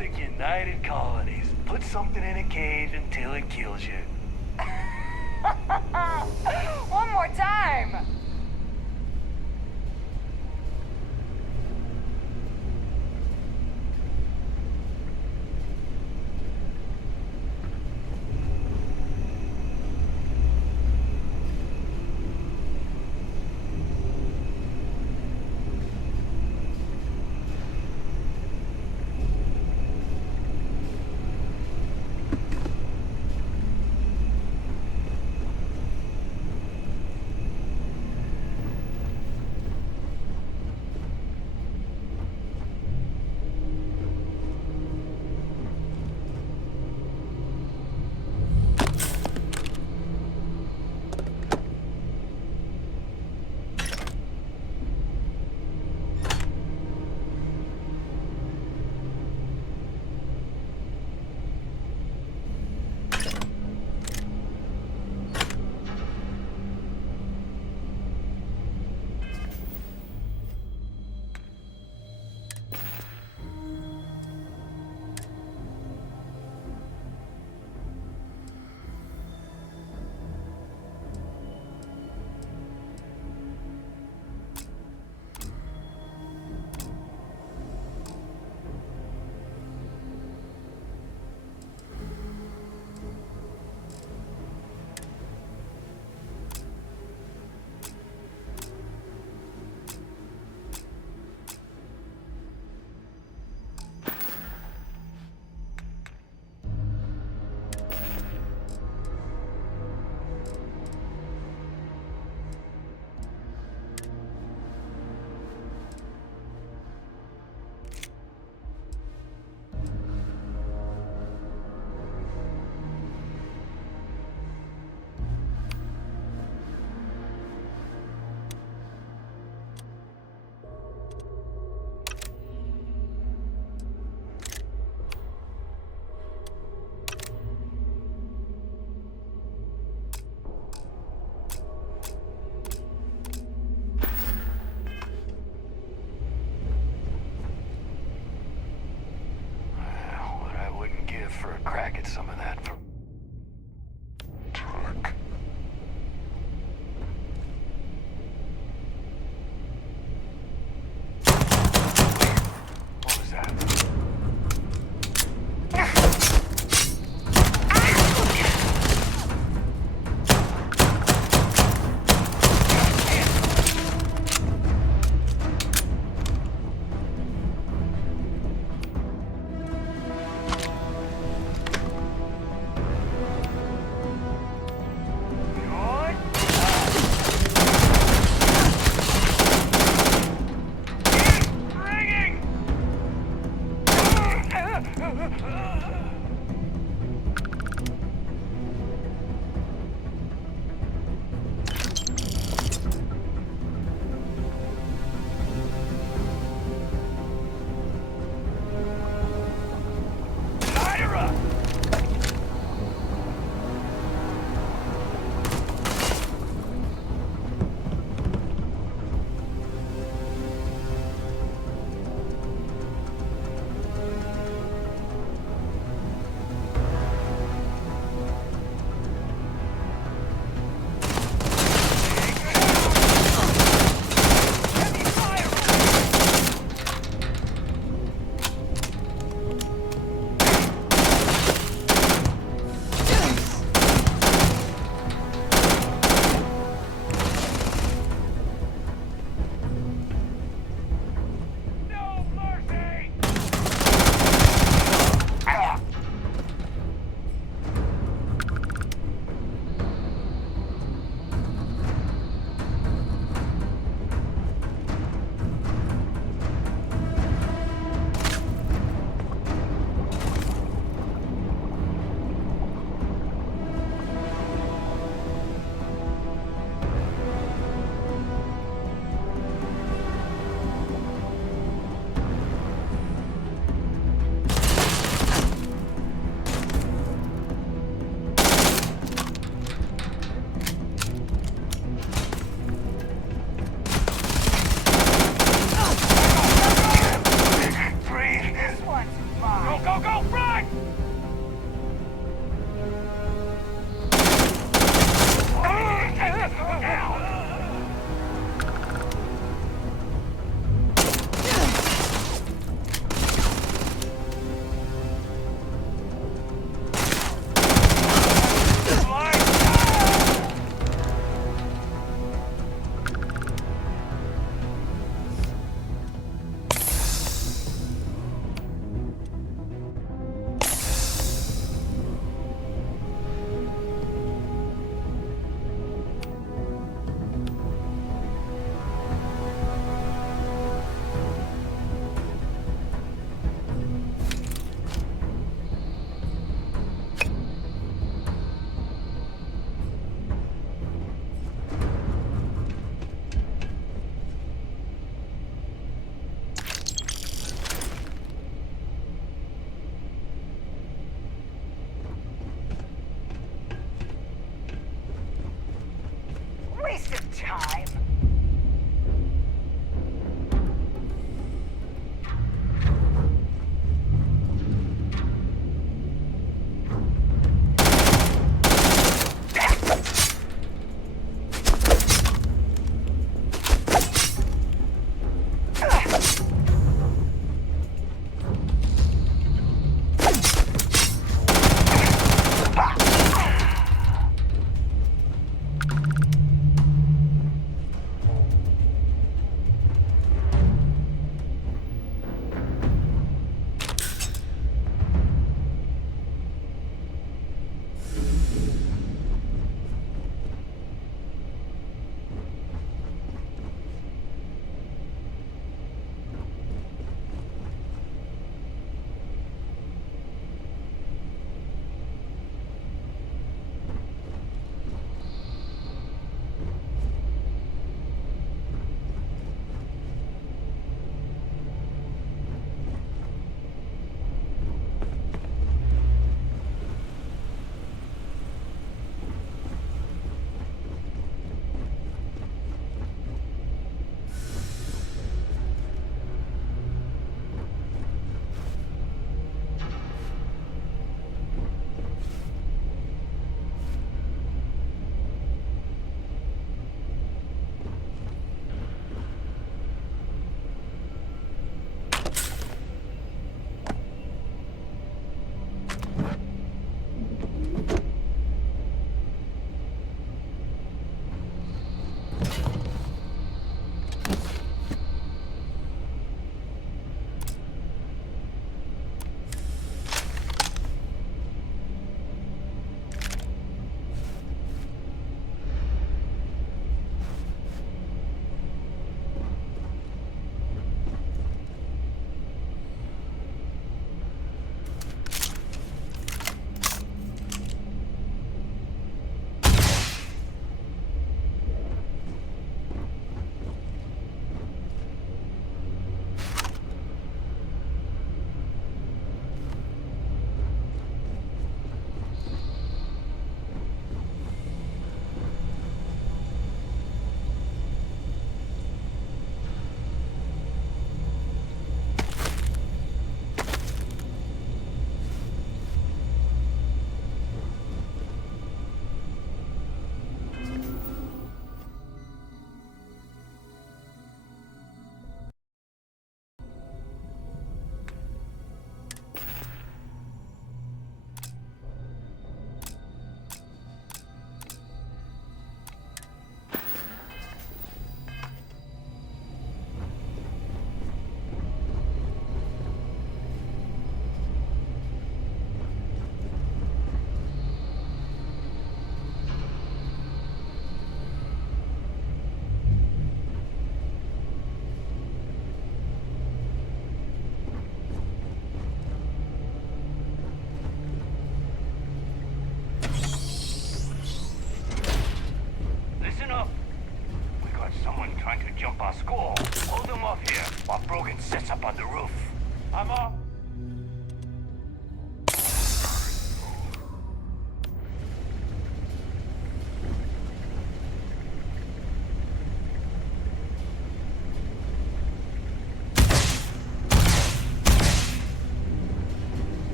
Classic United Colonies. Put something in a cage until it kills you. One more time. For a crack at some of that for truck. What was that?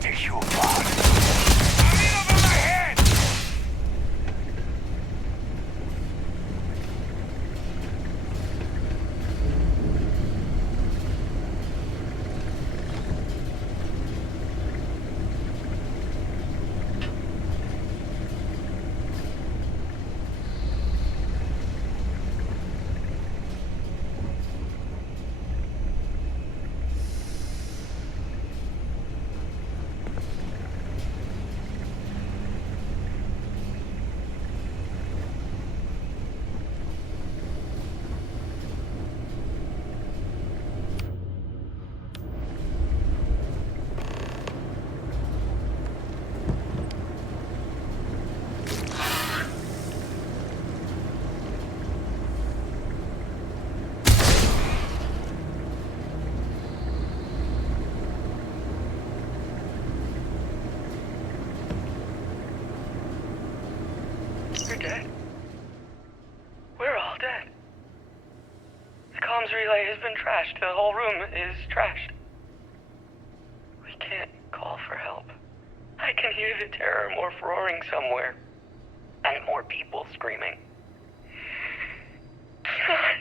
take you apart. I'm in over my head! You're dead. We're all dead. The comms relay has been trashed. The whole room is trashed. We can't call for help. I can hear the terror morph roaring somewhere. And more people screaming. God.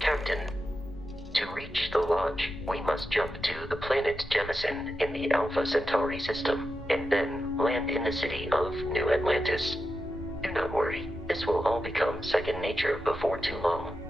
Captain, to reach the Lodge, we must jump to the planet Jemison in the Alpha Centauri system, and then land in the city of New Atlantis. Do not worry, this will all become second nature before too long.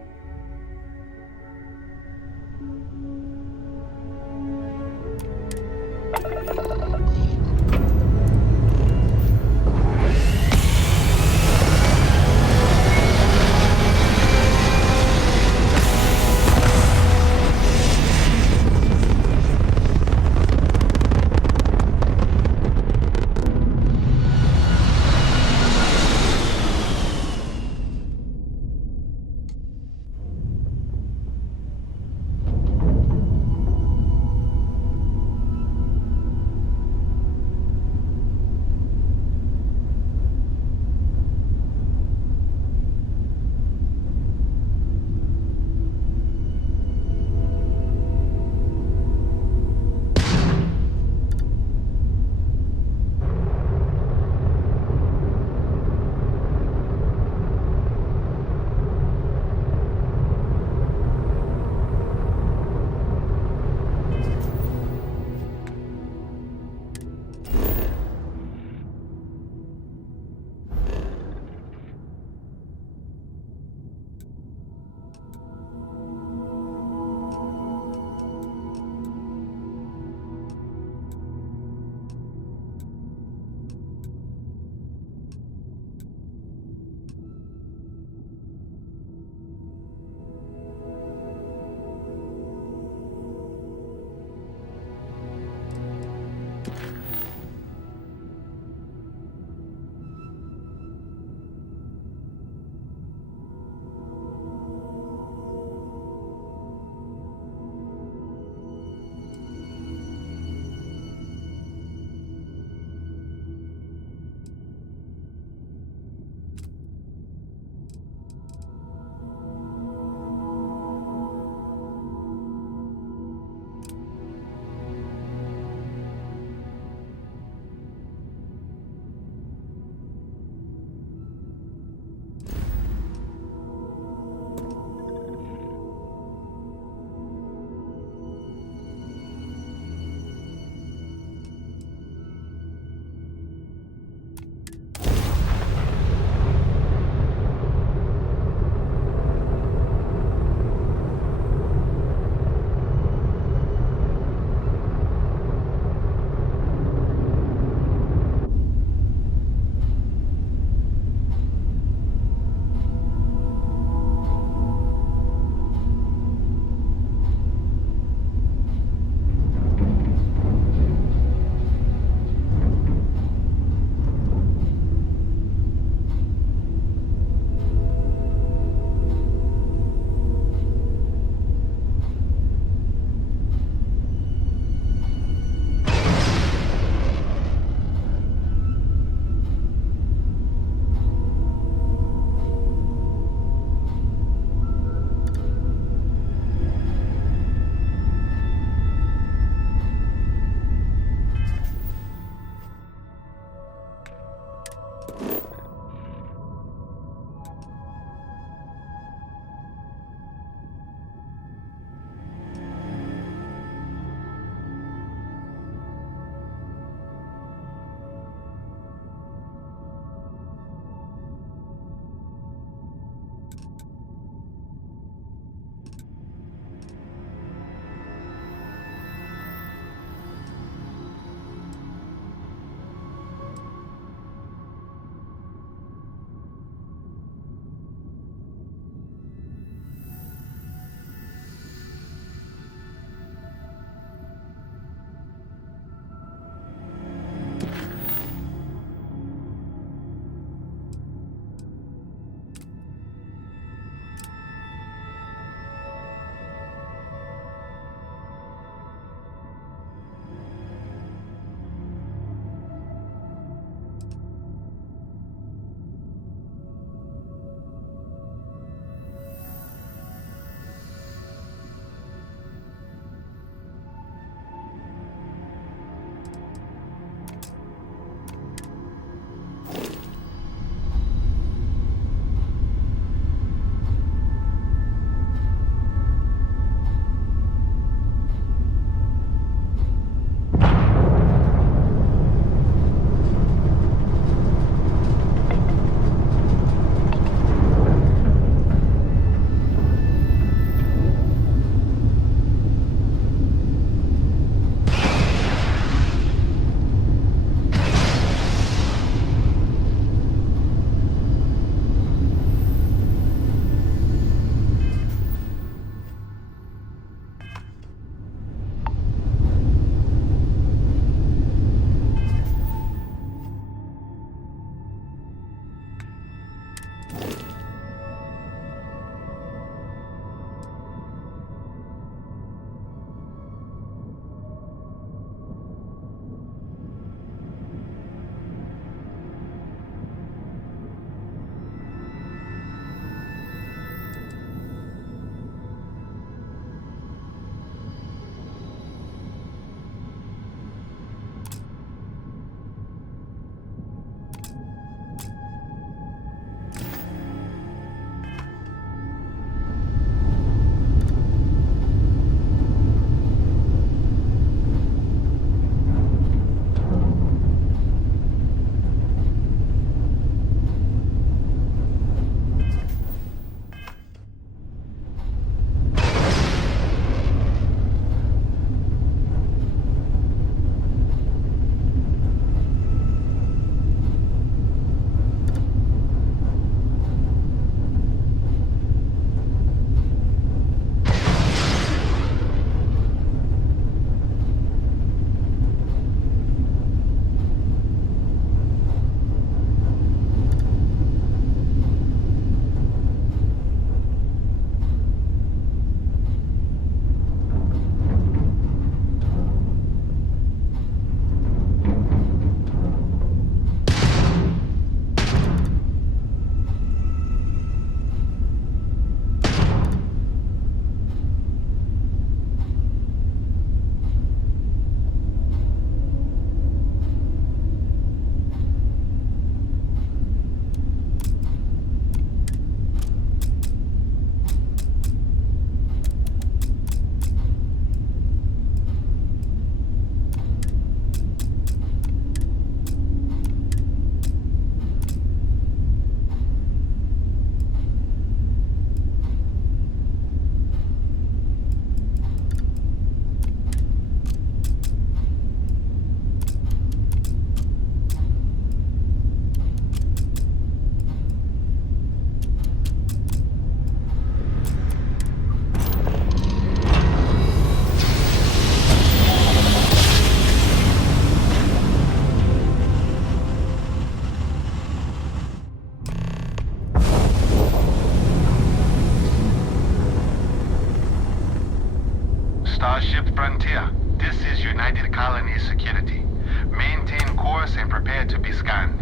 Starship Frontier. This is United Colonies Security. Maintain course and prepare to be scanned.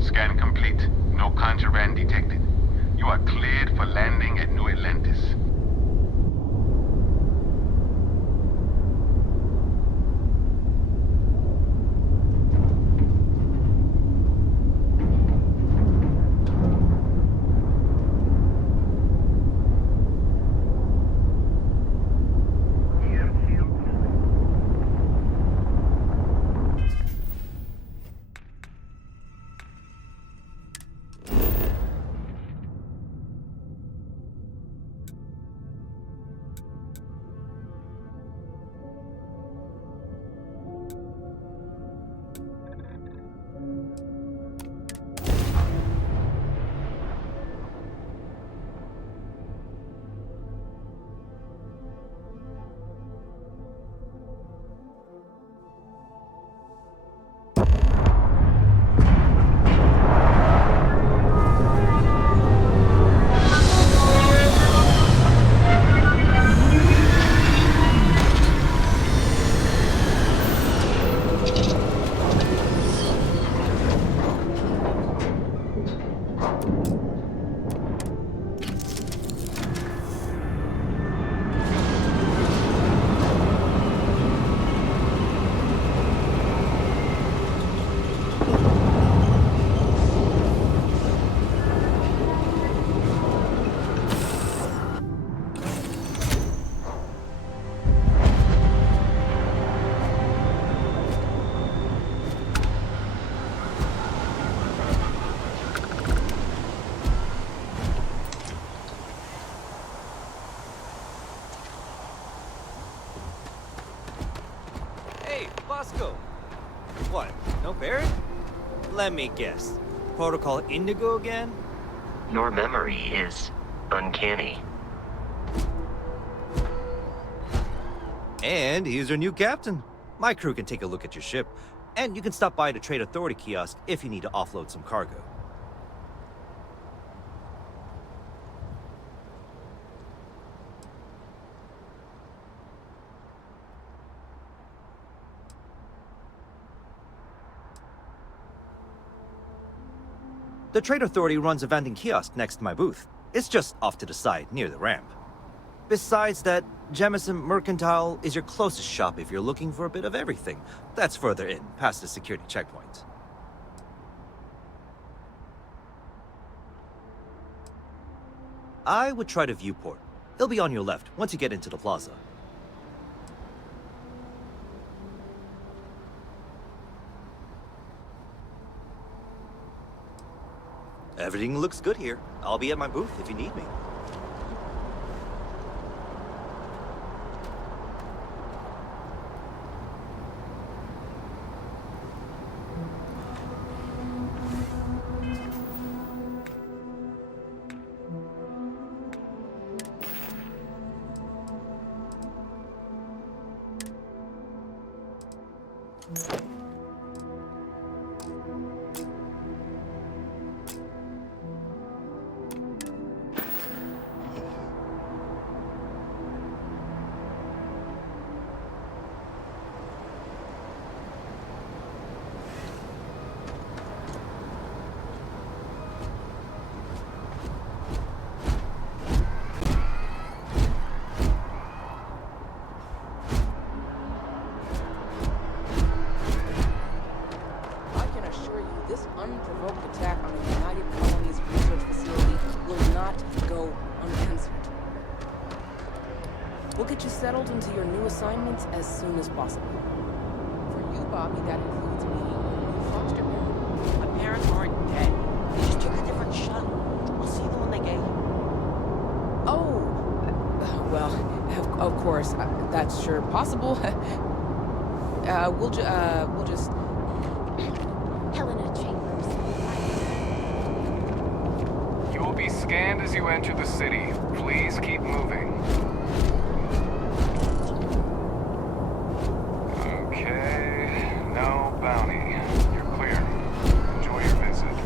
Scan complete. No contraband detected. You are cleared for landing at New Atlantis. Hey, Bosco! What, no Barrett? Let me guess. Protocol Indigo again? Your memory is uncanny. And here's your new captain. My crew can take a look at your ship, and you can stop by the Trade Authority kiosk if you need to offload some cargo. The Trade Authority runs a vending kiosk next to my booth. It's just off to the side, near the ramp. Besides that, Jemison Mercantile is your closest shop if you're looking for a bit of everything. That's further in, past the security checkpoint. I would try the viewport. It'll be on your left, once you get into the plaza. Everything looks good here. I'll be at my booth if you need me. Unprovoked attack on a United Colonies research facility will not go unanswered. We'll get you settled into your new assignments as soon as possible. For you, Bobby, that includes being your new foster parent. My parents aren't dead. They just took a different shuttle. I'll see them when they get here. Oh, well, of course, that's sure possible. We'll just... Helena Chambers. You will be scanned as you enter the city. Please keep moving. Okay, no bounty. You're clear. Enjoy your visit.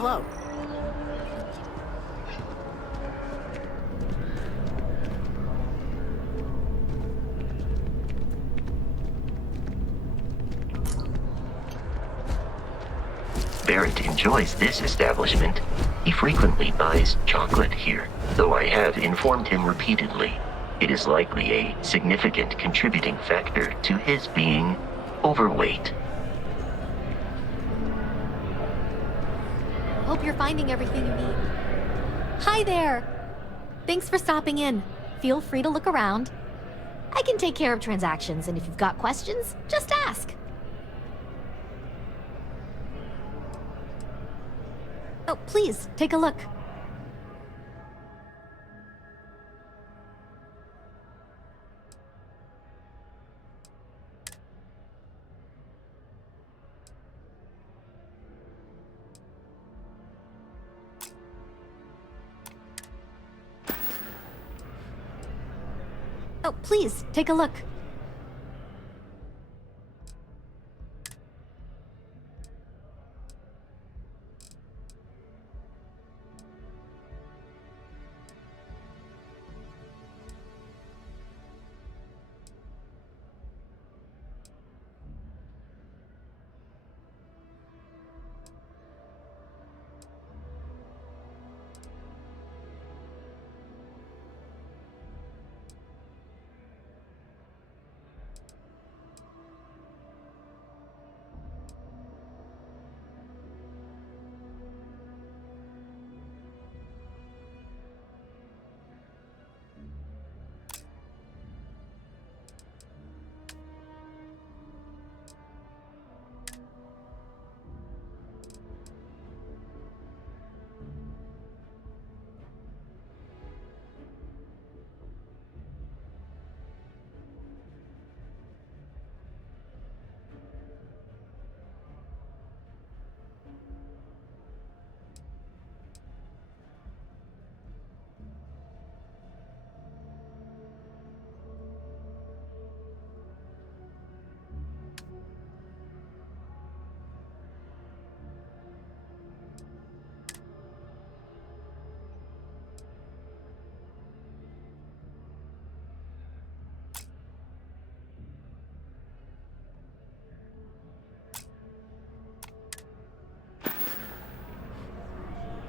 Hello. Barrett enjoys this establishment. He frequently buys chocolate here, though I have informed him repeatedly it is likely a significant contributing factor to his being overweight. Hope you're finding everything you need. Hi there! Thanks for stopping in. Feel free to look around. I can take care of transactions, and if you've got questions, just ask. Oh, please, take a look. Oh, please, take a look.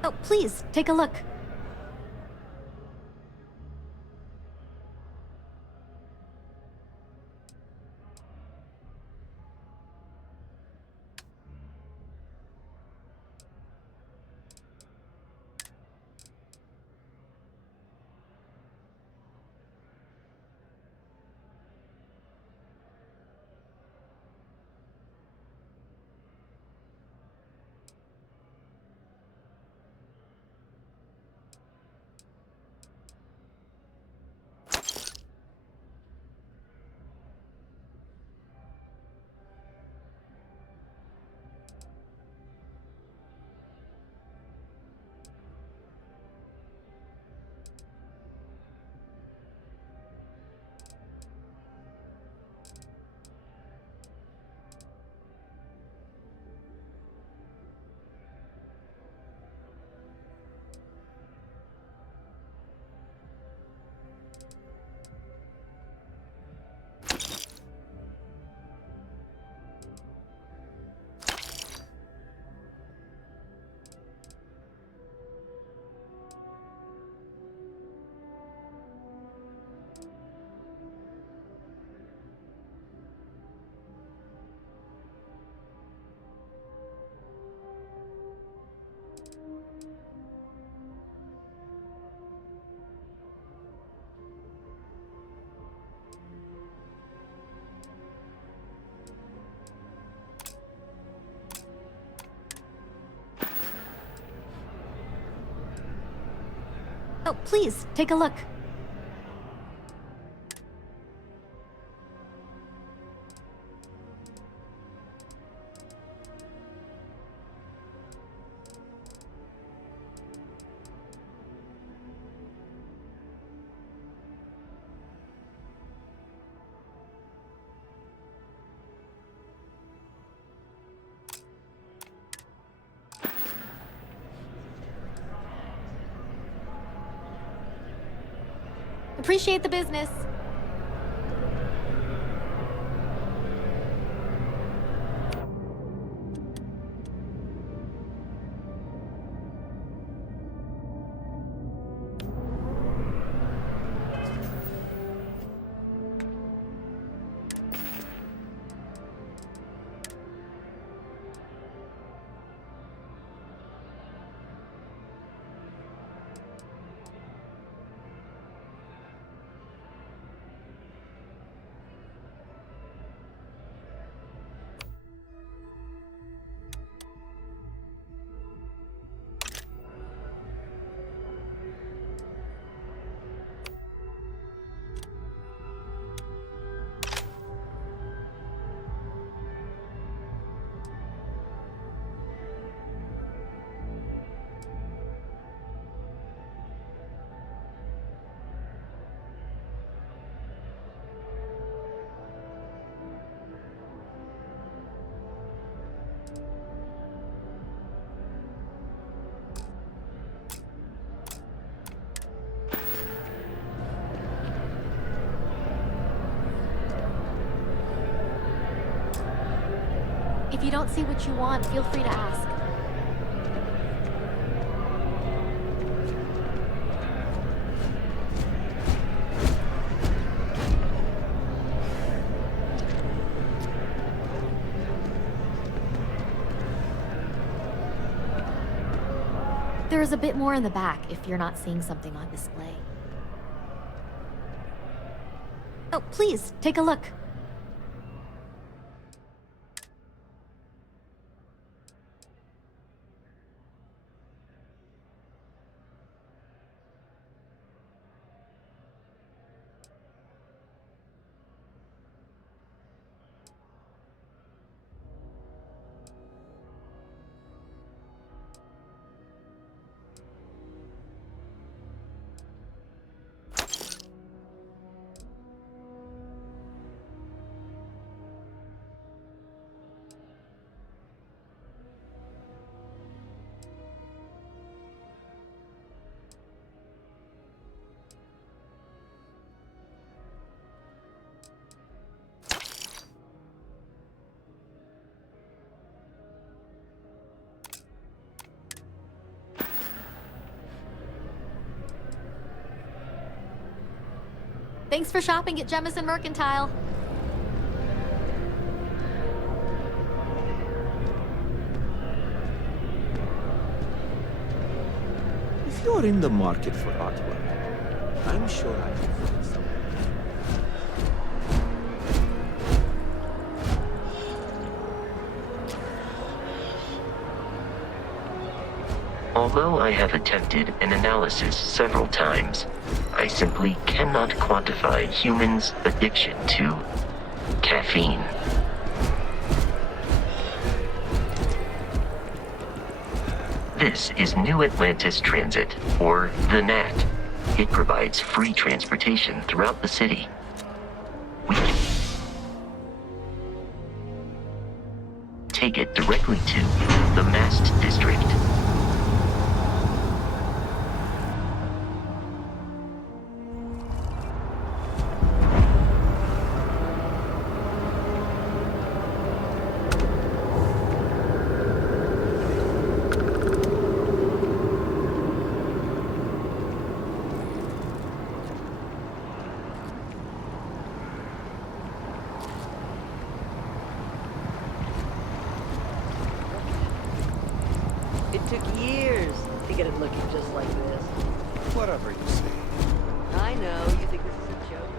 Oh, please, take a look. Oh, please, take a look. Appreciate the business. If you don't see what you want, feel free to ask. There is a bit more in the back if you're not seeing something on display. Oh, please, take a look. Thanks for shopping at Jemison Mercantile. If you're in the market for artwork, I'm sure I can find some. Although I have attempted an analysis several times, I simply cannot quantify humans' addiction to caffeine. This is New Atlantis Transit, or the NAT. It provides free transportation throughout the city. We can take it directly to the Mast District. It took years to get it looking just like this. Whatever you say. I know, you think this is a joke.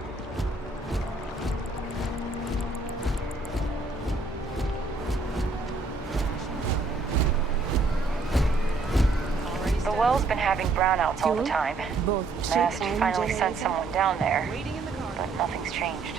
The well's been having brownouts all the time. Mast finally sent someone down there, but nothing's changed.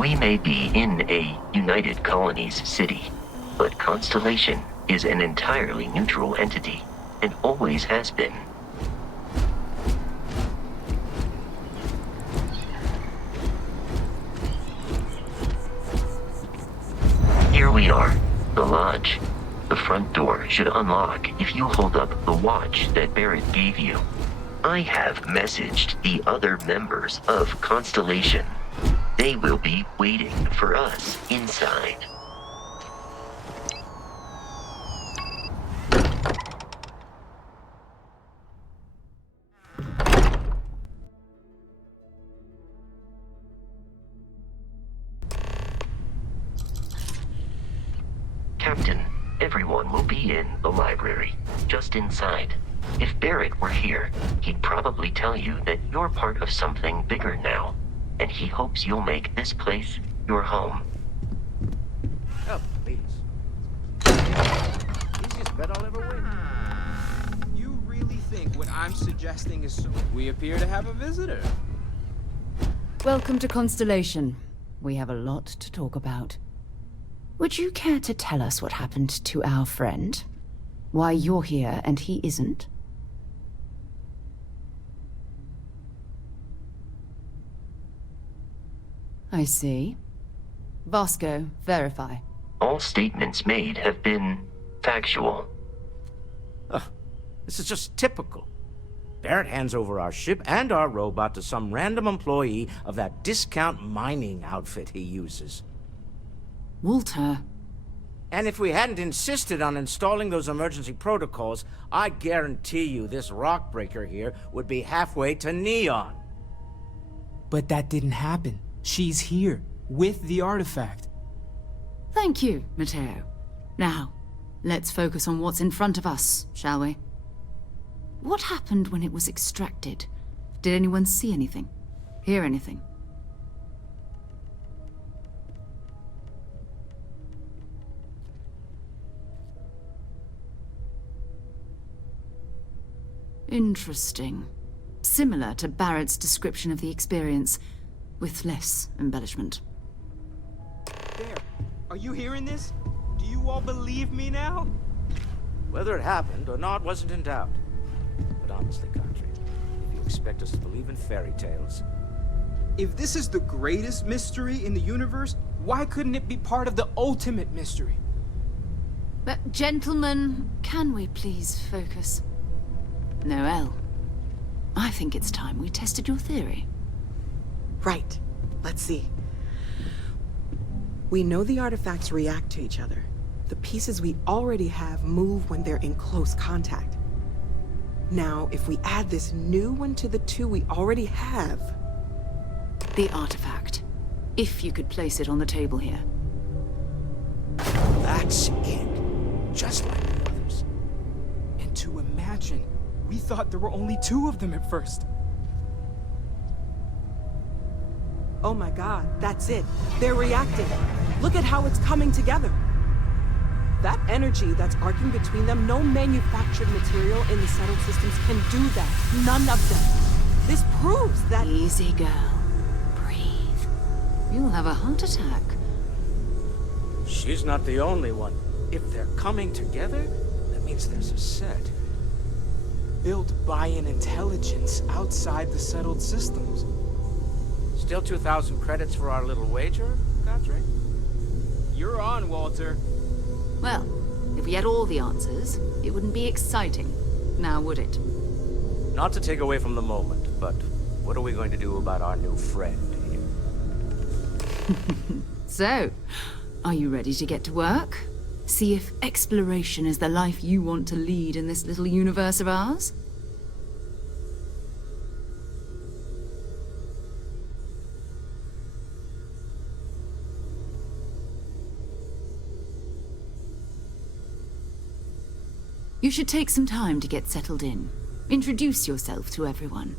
We may be in a United Colonies city, but Constellation is an entirely neutral entity, and always has been. Here we are, the lodge. The front door should unlock if you hold up the watch that Barrett gave you. I have messaged the other members of Constellation. They will be waiting for us inside. Captain, everyone will be in the library, just inside. If Barrett were here, he'd probably tell you that you're part of something bigger now, and he hopes you'll make this place your home. Oh, please. Easiest bet I'll ever win. You really think what I'm suggesting is so... We appear to have a visitor. Welcome to Constellation. We have a lot to talk about. Would you care to tell us what happened to our friend? Why you're here and he isn't? I see. Vasco, verify. All statements made have been factual. This is just typical. Barrett hands over our ship and our robot to some random employee of that discount mining outfit he uses. Walter. And if we hadn't insisted on installing those emergency protocols, I guarantee you this rock breaker here would be halfway to Neon. But that didn't happen. She's here, with the artifact. Thank you, Mateo. Now, let's focus on what's in front of us, shall we? What happened when it was extracted? Did anyone see anything? Hear anything? Interesting. Similar to Barrett's description of the experience, with less embellishment. There. Are you hearing this? Do you all believe me now? Whether it happened or not wasn't in doubt. But honestly, Country, if you expect us to believe in fairy tales... If this is the greatest mystery in the universe, why couldn't it be part of the ultimate mystery? But gentlemen, can we please focus? Noel, I think it's time we tested your theory. Right. Let's see. We know the artifacts react to each other. The pieces we already have move when they're in close contact. Now, if we add this new one to the two we already have... The artifact. If you could place it on the table here. That's it. Just like the others. And to imagine, we thought there were only 2 of them at first. Oh my god, that's it. They're reacting. Look at how it's coming together. That energy that's arcing between them, no manufactured material in the settled systems can do that. None of them. This proves that... Easy, girl. Breathe. You'll have a heart attack. She's not the only one. If they're coming together, that means there's a set. Built by an intelligence outside the settled systems. Still 2,000 credits for our little wager, Godric? You're on, Walter. Well, if we had all the answers, it wouldn't be exciting, now would it? Not to take away from the moment, but what are we going to do about our new friend here? So, are you ready to get to work? See if exploration is the life you want to lead in this little universe of ours? You should take some time to get settled in. Introduce yourself to everyone.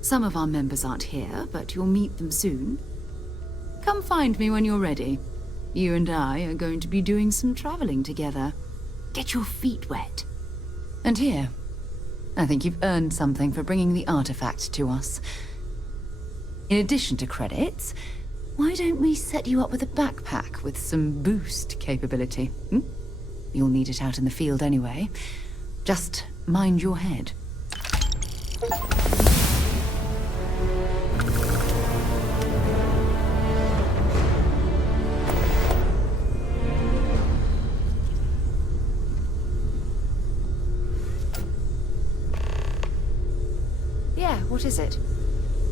Some of our members aren't here, but you'll meet them soon. Come find me when you're ready. You and I are going to be doing some traveling together. Get your feet wet. And here, I think you've earned something for bringing the artifact to us. In addition to credits, Why don't we set you up with a backpack with some boost capability? You'll need it out in the field anyway. Just mind your head. Yeah, what is it?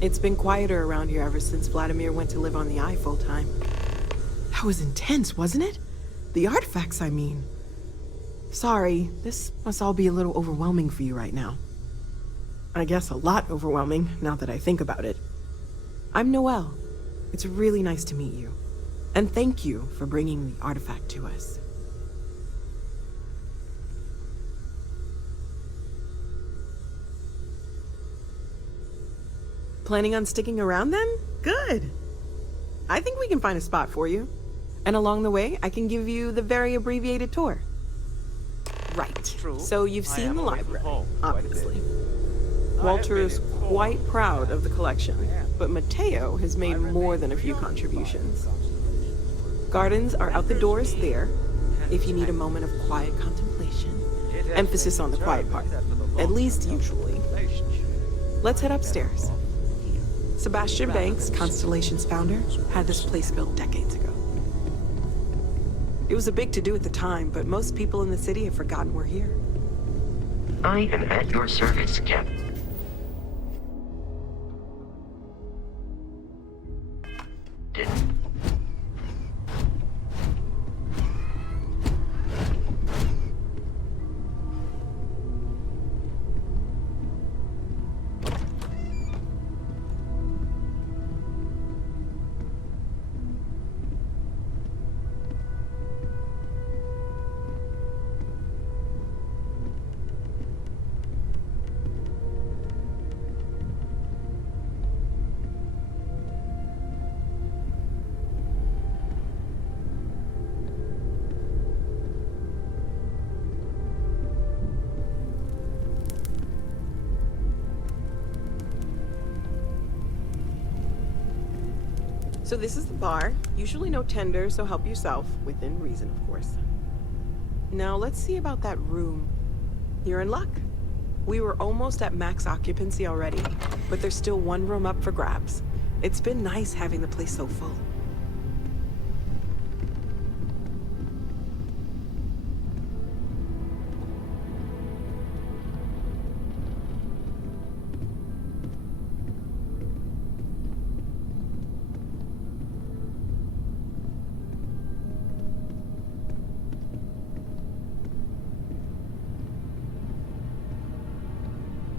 It's been quieter around here ever since Vladimir went to live on the Eye full-time. That was intense, wasn't it? The artifacts, I mean. Sorry, this must all be a little overwhelming for you right now. I guess a lot overwhelming, now that I think about it. I'm Noelle. It's really nice to meet you. And thank you for bringing the artifact to us. Planning on sticking around then? Good. I think we can find a spot for you. And along the way, I can give you the very abbreviated tour. Right. So you've seen the library, obviously. Walter is quite proud of the collection, but Mateo has made more than a few contributions. Gardens are out the doors there, if you need a moment of quiet contemplation. Emphasis on the quiet part, at least usually. Let's head upstairs. Sebastian Banks, Constellation's founder, had this place built decades ago. It was a big to-do at the time, but most people in the city have forgotten we're here. I am at your service, Captain. So this is the bar. Usually no tender, so help yourself. Within reason, of course. Now let's see about that room. You're in luck. We were almost at max occupancy already, but there's still one room up for grabs. It's been nice having the place so full.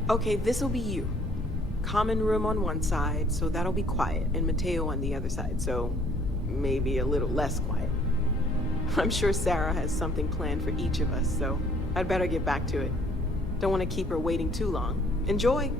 Okay, this'll be you. Common room on one side, so that'll be quiet, and Mateo on the other side, so maybe a little less quiet. I'm sure Sarah has something planned for each of us, so I'd better get back to it. Don't want to keep her waiting too long. Enjoy!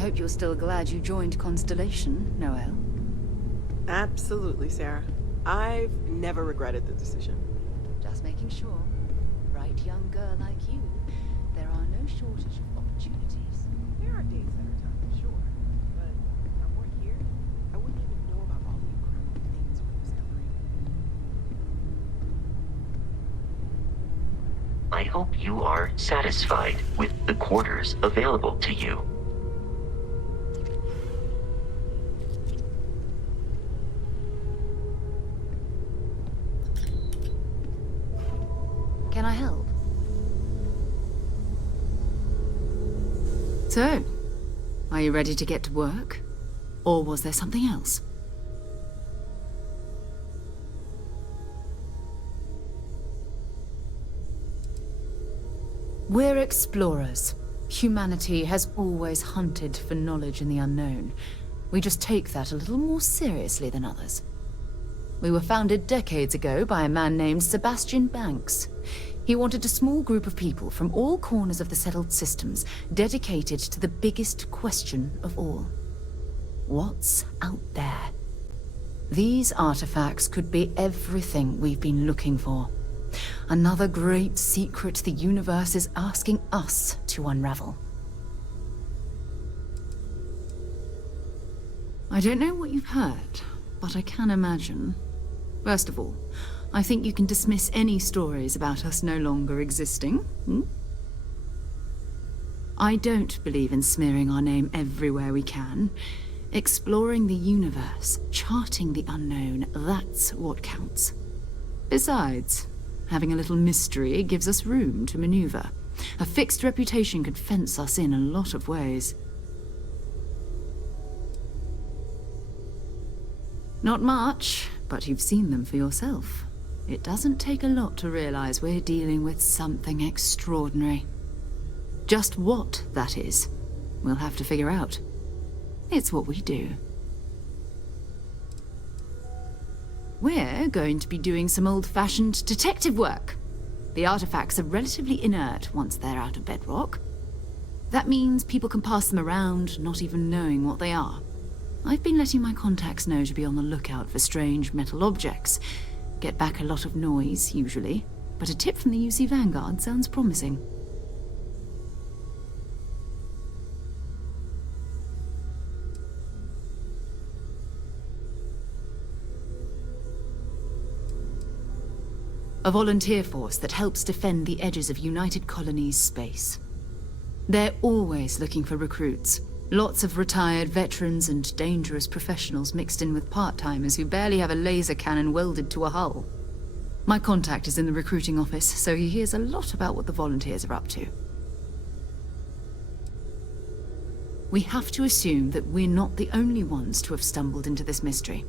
hope you're still glad you joined Constellation, Noelle. Absolutely, Sarah. I've never regretted the decision. Just making sure. Bright young girl like you, there are no shortage of opportunities. There are days that are tough, sure. But if I weren't here, I wouldn't even know about all the incredible things we're discovering. I hope you are satisfied with the quarters available to you. Can I help? So, are you ready to get to work? Or was there something else? We're explorers. Humanity has always hunted for knowledge in the unknown. We just take that a little more seriously than others. We were founded decades ago by a man named Sebastian Banks. He wanted a small group of people from all corners of the settled systems dedicated to the biggest question of all. What's out there? These artifacts could be everything we've been looking for. Another great secret the universe is asking us to unravel. I don't know what you've heard, but I can imagine. First of all, I think you can dismiss any stories about us no longer existing. I don't believe in smearing our name everywhere we can. Exploring the universe, charting the unknown, that's what counts. Besides, having a little mystery gives us room to maneuver. A fixed reputation could fence us in a lot of ways. Not much, but you've seen them for yourself. It doesn't take a lot to realize we're dealing with something extraordinary. Just what that is, we'll have to figure out. It's what we do. We're going to be doing some old-fashioned detective work. The artifacts are relatively inert once they're out of bedrock. That means people can pass them around, not even knowing what they are. I've been letting my contacts know to be on the lookout for strange metal objects. Get back a lot of noise, usually, but a tip from the UC Vanguard sounds promising. A volunteer force that helps defend the edges of United Colonies space. They're always looking for recruits. Lots of retired veterans and dangerous professionals mixed in with part-timers who barely have a laser cannon welded to a hull. My contact is in the recruiting office, so he hears a lot about what the volunteers are up to. We have to assume that we're not the only ones to have stumbled into this mystery.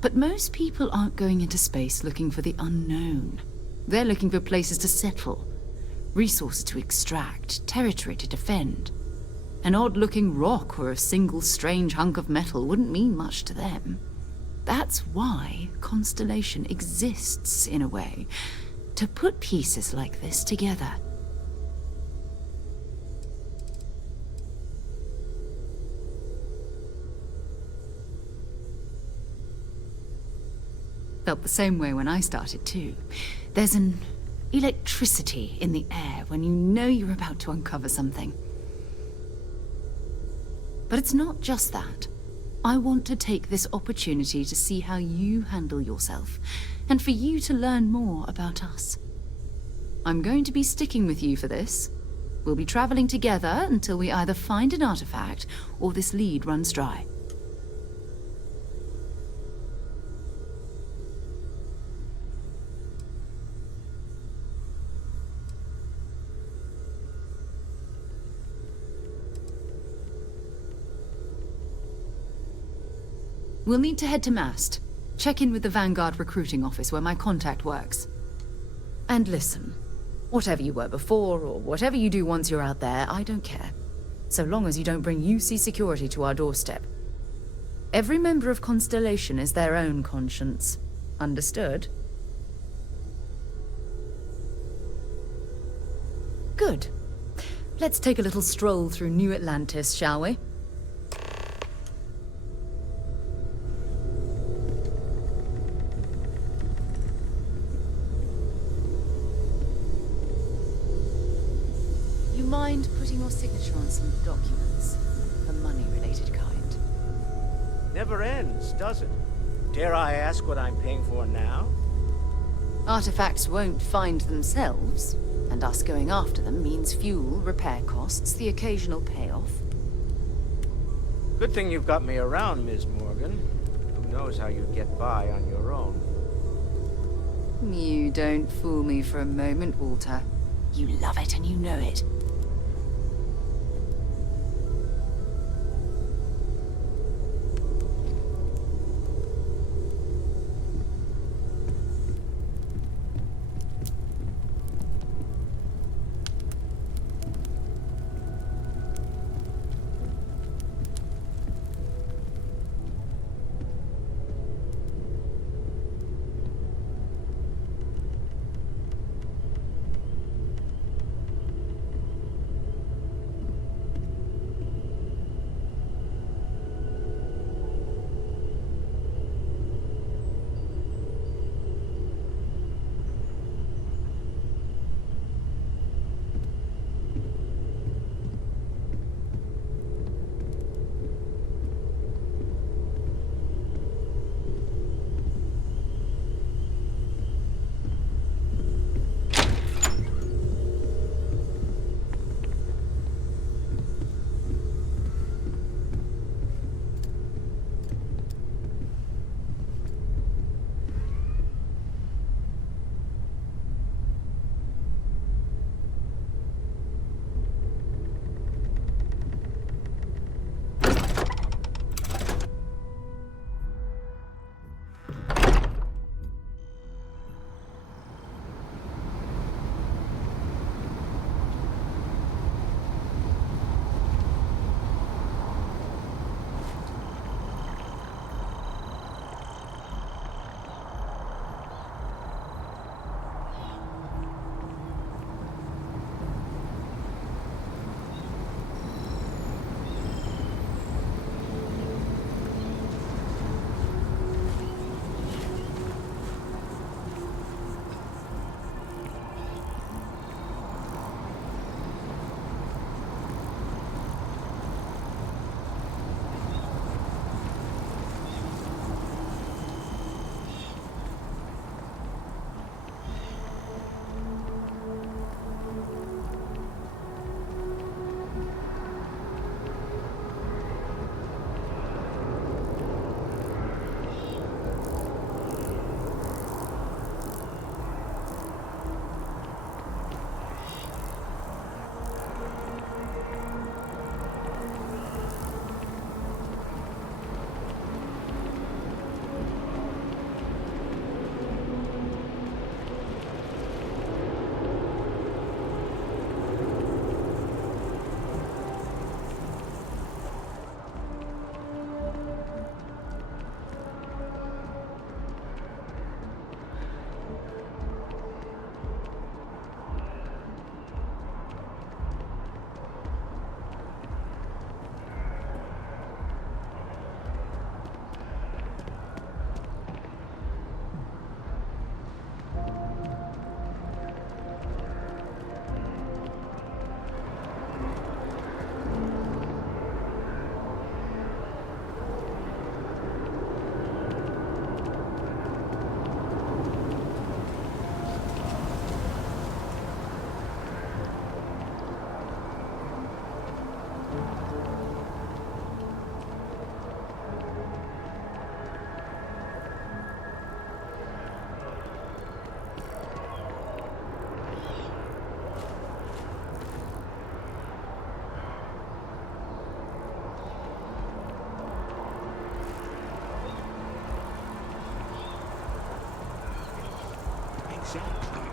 But most people aren't going into space looking for the unknown. They're looking for places to settle, resources to extract, territory to defend. An odd-looking rock or a single strange hunk of metal wouldn't mean much to them. That's why Constellation exists, in a way, to put pieces like this together. Felt the same way when I started, too. There's an electricity in the air when you know you're about to uncover something. But it's not just that. I want to take this opportunity to see how you handle yourself, and for you to learn more about us. I'm going to be sticking with you for this. We'll be traveling together until we either find an artifact or this lead runs dry. We'll need to head to Mast. Check in with the Vanguard recruiting office where my contact works. And listen, whatever you were before, or whatever you do once you're out there, I don't care. So long as you don't bring UC security to our doorstep. Every member of Constellation is their own conscience. Understood? Good. Let's take a little stroll through New Atlantis, shall we? mind putting your signature on some documents? The money-related kind. Never ends, does it? Dare I ask what I'm paying for now? Artifacts won't find themselves, and us going after them means fuel, repair costs, the occasional payoff. Good thing you've got me around, Ms. Morgan. Who knows how you'd get by on your own. You don't fool me for a moment, Walter. You love it and you know it.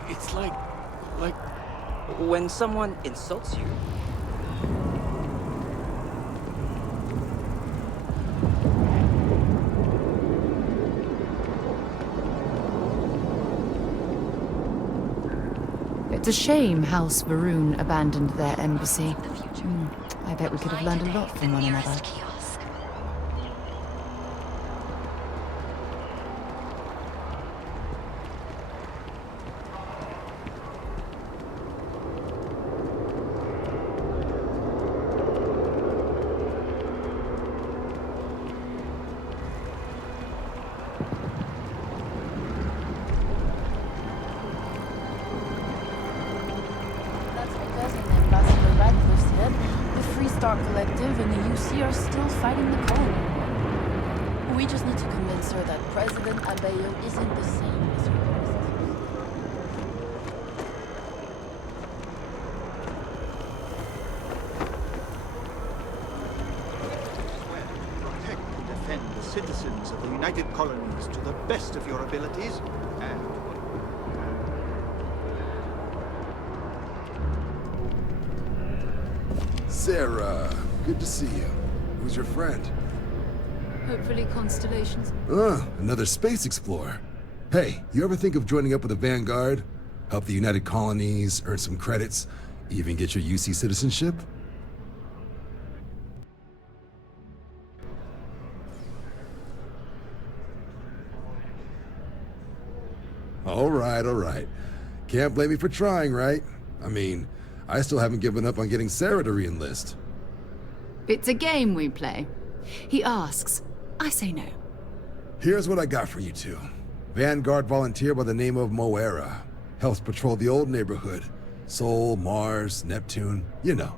It's like when someone insults you. It's a shame House Varun abandoned their embassy. I bet we could have learned a lot from one another. Star Collective and the UC are still fighting the colony. We just need to convince her that President Abayo isn't the same as her predecessors. Protect and defend the citizens of the United Colonies to the best of your abilities, and Sarah, good to see you. Who's your friend? Hopefully Constellations. Another space explorer. Hey, you ever think of joining up with the Vanguard? Help the United Colonies, earn some credits, even get your UC citizenship? All right. Can't blame me for trying, right? I mean, I still haven't given up on getting Sarah to re-enlist. It's a game we play. He asks, I say no. Here's what I got for you two. Vanguard volunteer by the name of Moera. Helps patrol the old neighborhood. Sol, Mars, Neptune, you know.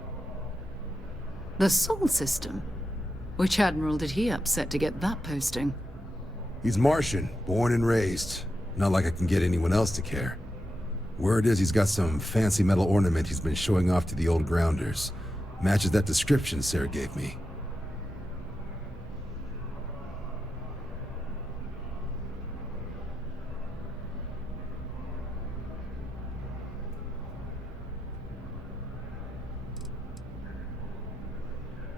The Sol system? Which admiral did he upset to get that posting? He's Martian, born and raised. Not like I can get anyone else to care. Word is he's got some fancy metal ornament he's been showing off to the old grounders. Matches that description Sarah gave me.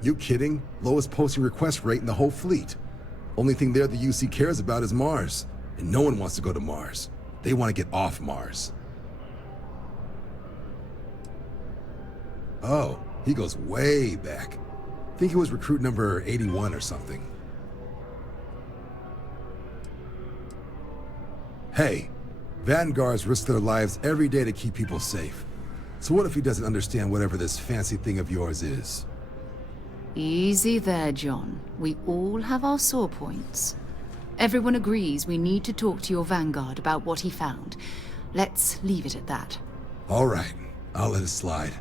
You kidding? Lowest posting request rate in the whole fleet. Only thing there the UC cares about is Mars. And no one wants to go to Mars. They want to get off Mars. Oh, he goes way back. Think he was recruit number 81 or something. Hey, Vanguards risk their lives every day to keep people safe. So what if he doesn't understand whatever this fancy thing of yours is? Easy there, John. We all have our sore points. Everyone agrees we need to talk to your Vanguard about what he found. Let's leave it at that. All right, I'll let it slide.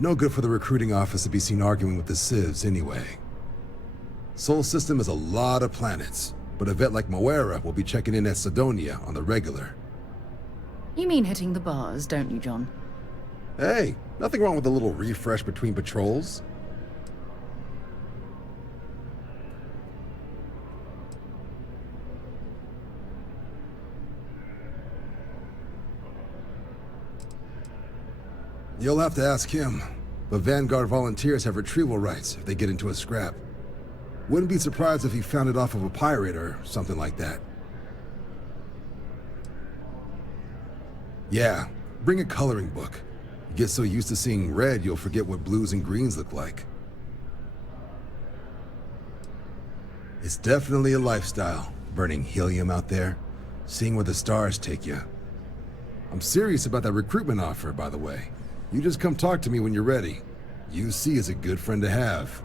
No good for the recruiting office to be seen arguing with the civs anyway. Sol system is a lot of planets, but a vet like Moera will be checking in at Sidonia on the regular. You mean hitting the bars, don't you, John? Hey, nothing wrong with a little refresh between patrols. You'll have to ask him, but Vanguard volunteers have retrieval rights if they get into a scrap. Wouldn't be surprised if he found it off of a pirate or something like that. Yeah, bring a coloring book. You get so used to seeing red, you'll forget what blues and greens look like. It's definitely a lifestyle, burning helium out there, seeing where the stars take you. I'm serious about that recruitment offer, by the way. You just come talk to me when you're ready. UC is a good friend to have.